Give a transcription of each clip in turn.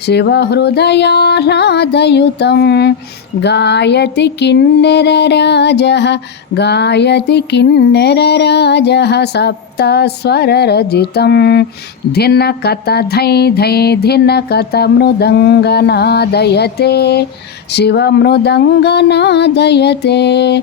शिवहृदयाह्लादयुतं। गायति किन्नरराजः गायति किन्नरराजः सप्तस्वररजितं धिनकत धै धै धिनकत मृदङ्गनादयते। शिवमृदङ्गनादयते।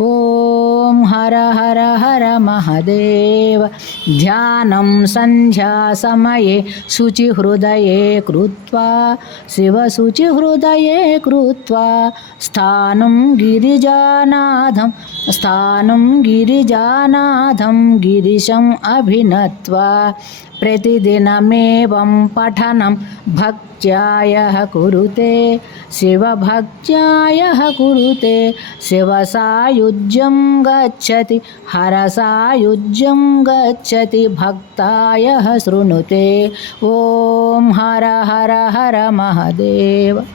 ॐ हर हर हर महदेव। ध्यानं सन्ध्यासमये शुचिहृदये कृत्वा शिवशुचिहृदये कृत्वा, स्थानं गिरिजानाथं स्थानं गिरिजानाथं गिरिशम् अभिनत्वा, प्रतिदिनमेवं पठनं भक्त्यायः कुरुते, शिवभक्त्यायः कुरुते शिवसायुज्यं गच्छति हरसायुज्यं गच्छति भक्तायः शृणुते ॐ हर हर हर महदेव